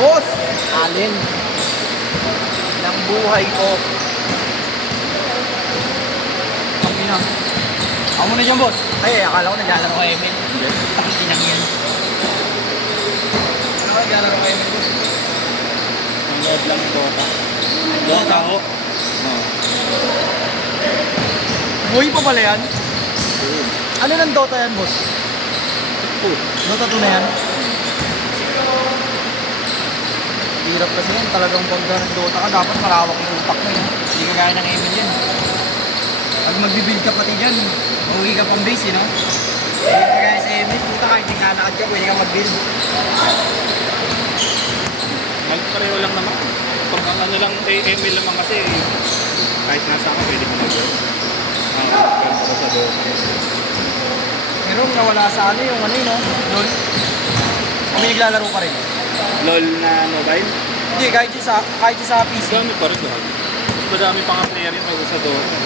Boss, alin ng buhay ko. Ang ina. Ako muna dyan, boss. Ay, akala ko naglalaro ko Emil. Ang inang yan. Ako naglalaro ko Emil, boss. Ang load lang ito. Dota ho. No. Buhay pa pala yan? Ano ng Dota yan, boss? Dota 2 na yan? Hirap kasi yan. Talagang pagka nag-Dota ka, dapat malawak yung utak mo yan. Hindi ka gaya ng Emil yan. Pag magbibuild ka pati dyan, mauwi ka pang base, no? Hindi ka gaya sa Emil, puta kahit hindi ka nakad ka, pwede ka mag-build. Magpareho lang naman. Pag ang ano lang kay Emil naman kasi, kahit nasa ako, pwede ko mag-build. Pero ko sa Dota. Pero nawala sa ano yung ano yun, no? LOL. Kami naglalaro pa rin. LOL na mobile? Hindi, kahit yung sa PC. Dami pa rin doon. Mas madami pa nga player yun mag sa Dota.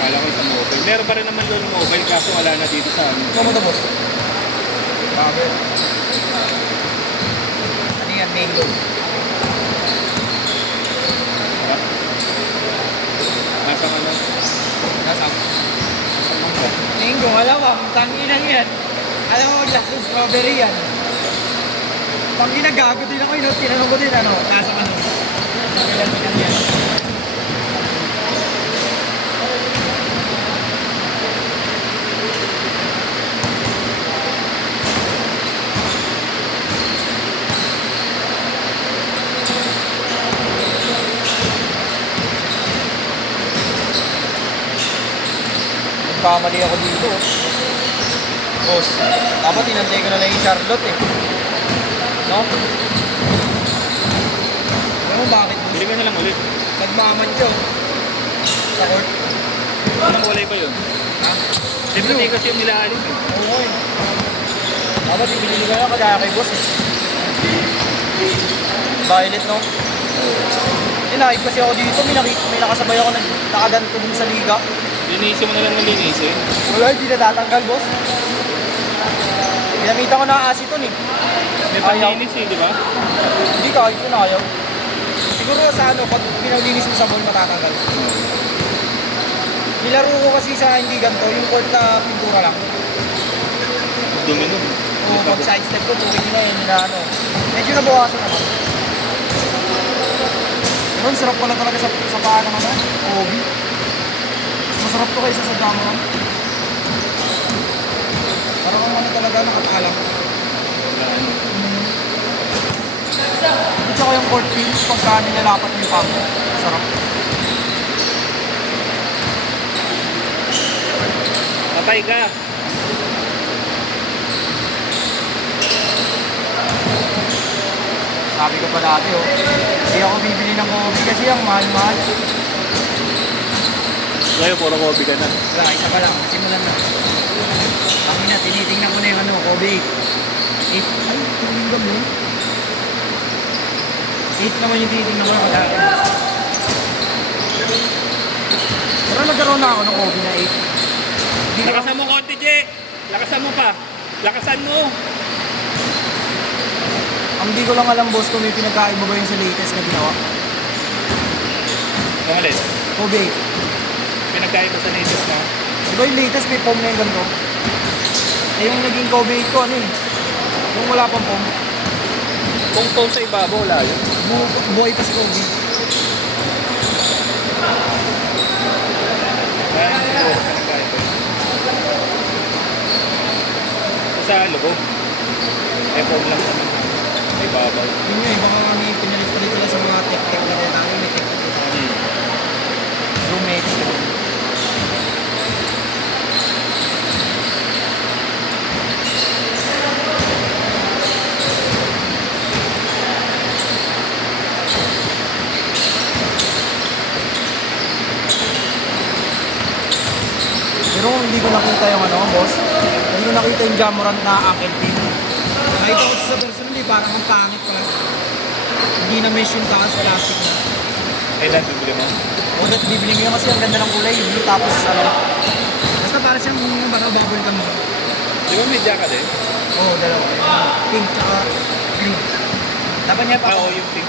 Kala ko sa mobile. Meron pa rin naman LOL mobile kaso wala na dito sa ano. Ikaw mo ito, boss? Bago. Ano yan, main load? Nasa ano? Nasa Nasa mangga. Mingo, alam mo, tanginang yan. Alam mo, glass of strawberry yan. Pag ginagago din ako, tinanong ko din, ano, nasa ano. Tanginang yan. Nagkamali ako dito. Boss, dapat inantay ko na lang yung Charlotte eh. No? Alam mo bakit, boss? Bili ka na lang ulit. Nagmamantyo. Sa court. Anong kulay ba yun? Ha? Siyempre hindi kasi yung nilaalim eh. Oo eh. Dapat ibili ko na kagaya kay boss eh. Violet, no? Inaib kasi ako dito. May nakasabay ako nakaganto dun sa liga. Linisin mo na lang ng linisin. Wala, hindi na tatanggal, boss. Pinamita ko na aceton eh. May Ayaw. panlinis eh, di ba? Hindi kahit yun ayaw. Siguro sa ano, pag pinalinis mo sa ball, matatanggal. Nilaro ko kasi sa hindi ganito, yung court na pintura lang. Dumi nun. O pag sidestep ko, tuwing na yun, na ano. Medyo nabawasan naman. Pero ang sarap pala talaga sa paa ng ano, Obi. Masarap to kaysa sa Jamoran. Parang ang ano talaga nakapaalam. Wala ano. At saka yung court feels pagka nilalapat mo yung paa mo. Sarap. Patay ka. Sabi ko pa dati, oh. Hindi ako bibili ng Obi kasi ang mahal-mahal. Ngayon, puro Kobe ka na. Wala, isa pa lang. Simulan na. Kami na, tinitingnan ko na yung ano, Kobe 8. 8? Ay, tuloy ba mo? 8 naman yung tinitingnan ko na kadaan. Pero nagkaroon na ako ng Kobe na 8. Lakasan mo konti, J. Lakasan mo pa. Lakasan mo. Ang di ko lang alam, boss, kung may pinagkaiba ba yun sa latest na ginawa. Pangalit. Kobe 8. Pinagkaiba sa latest na. Di ba yung latest may foam na yung ganito? Eh yung naging Kobe 8 ko, ano eh? Yung wala pang foam. Kung foam sa ibabaw, wala yun. Buhay pa si Kobe. Kaya yung siguro pinagkaiba yun. Sa loob. May foam lang naman. May ibabaw. Yun nga, baka kami pinalit-palit sila sa mga tech-tech na kaya tayo. May tech-tech na tayo. Roommates. Pero hindi ko nakita yung ano, boss. Hindi ko nakita yung Jamoran na akin team. Nakita ko sa version, hindi parang ang pangit pala. Hindi na mesh yung taas, plastic na. Ay, dahil bibili mo. O, that bibili ko yan kasi ang ganda ng kulay. Yung blue tapos ano. Basta parang siyang bubble gum. Di ba may jacket eh? Oo, dalawa. Pink tsaka green. Dapat niya pa. Oo, yung pink.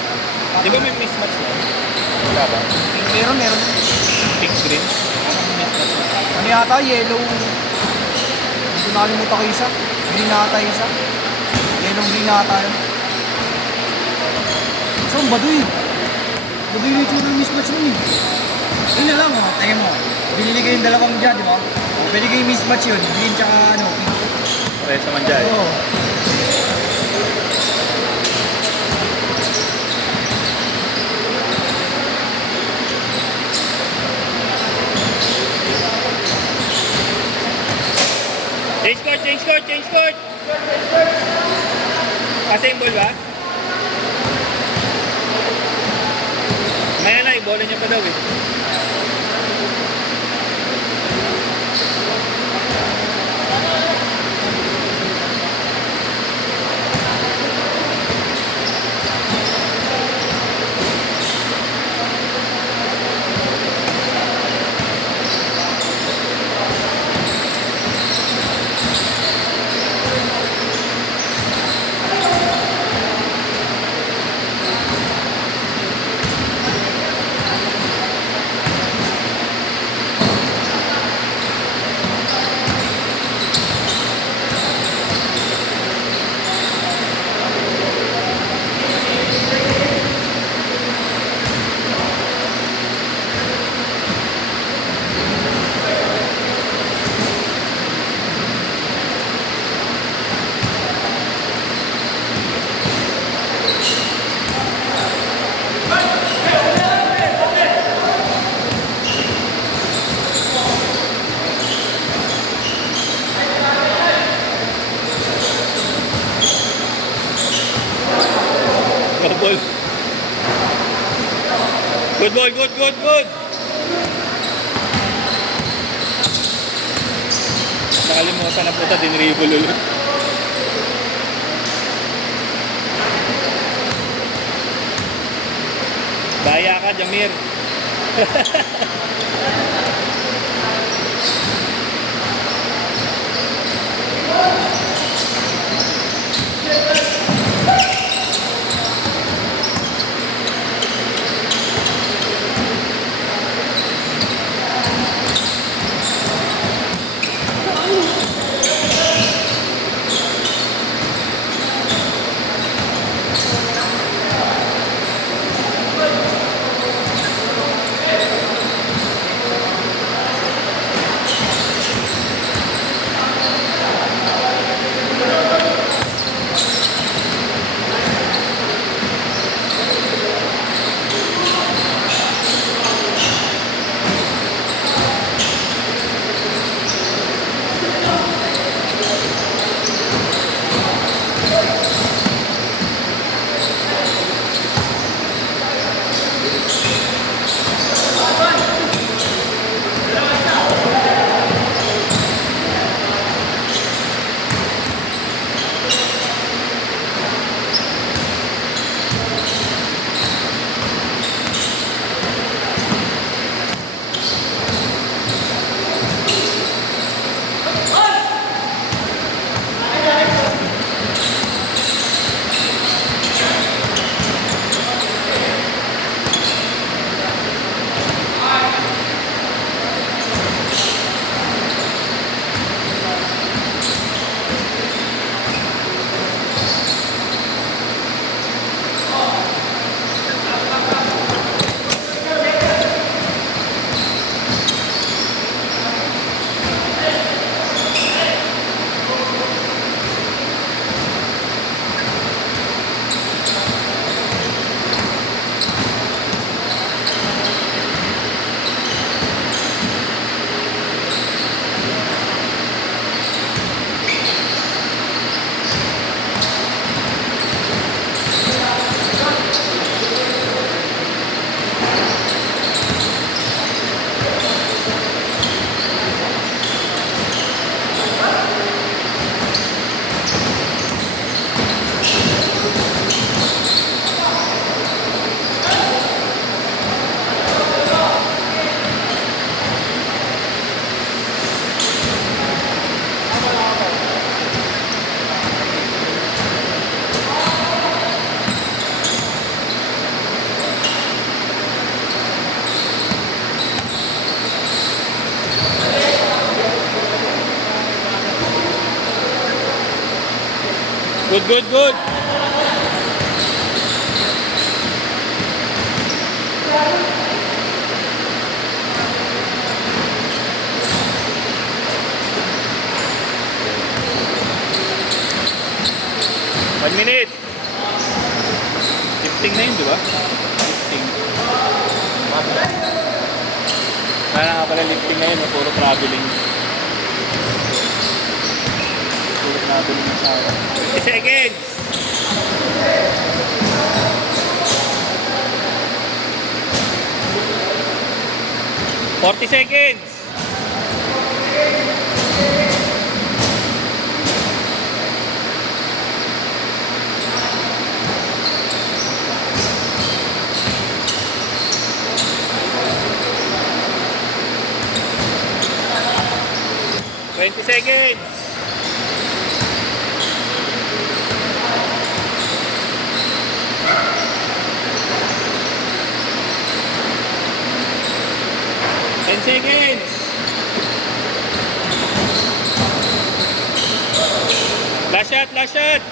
Di ba may mismatch na? Wala ba? Meron. Pink green? Anong mismatch na? Ano yata, yellow. Hindi ko nakalimutan ko isa. Green na ata isa. Yellow green na ata yun. So, ang baduy. Baduy na ito ng mismatch mo eh. Yun na lang, oh. Tayo mo. Binili kayong dalawang dyan, di ba? O, pwede kayong mismatch yun. Green tsaka ano, pink. Parehas naman dyan. Oo. Change court! Passing ball ba? Maya na, ibola niya pa daw eh. Ball. Good ball, good. Nakalimutan na puta, dinribble ulit. Daya ka, Jamir. good, good. One minute. Lifting na yun, di ba? Lifting. Wala nga pala lifting na yun, puro traveling. Puro traveling na sa 20 seconds! Forty seconds! Twenty seconds! Ten seconds! Last shot, last shot!